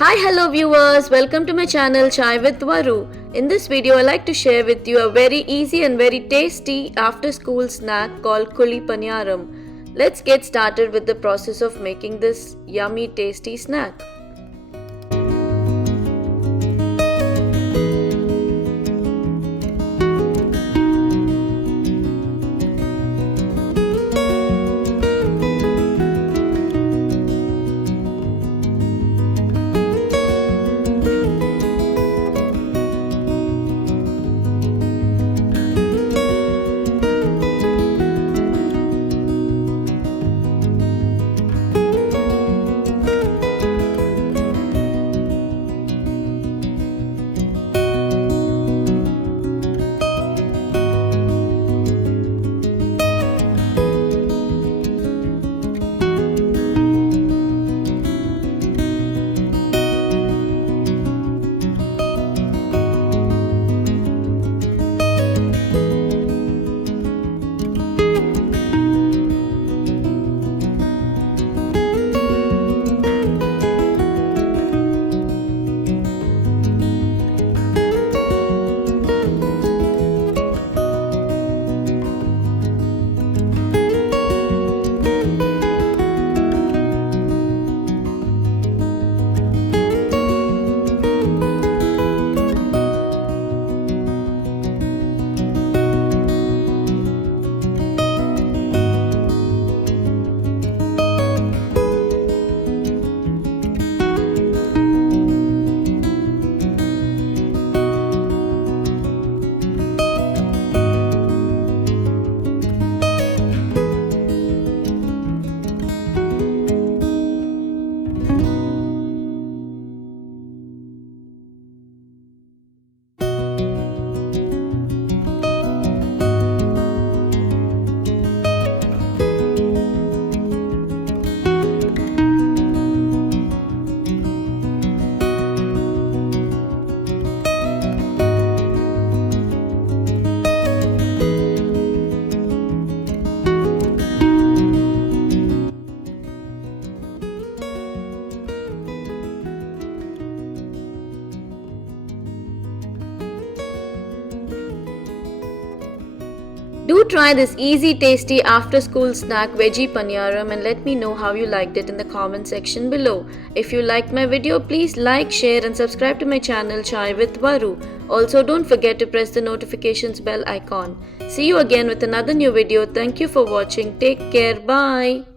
Hi, hello viewers, welcome to my channel Chai with Varu. In this video, I like to share with you a very easy and very tasty after school snack called Kuzhi-Paniyaram. Let's get started with the process of making this yummy tasty snack. Do try this easy, tasty after-school snack veggie paniyaram and let me know how you liked it in the comment section below. If you liked my video, please like, share and subscribe to my channel Chai with Varu. Also, don't forget to press the notifications bell icon. See you again with another new video. Thank you for watching. Take care. Bye.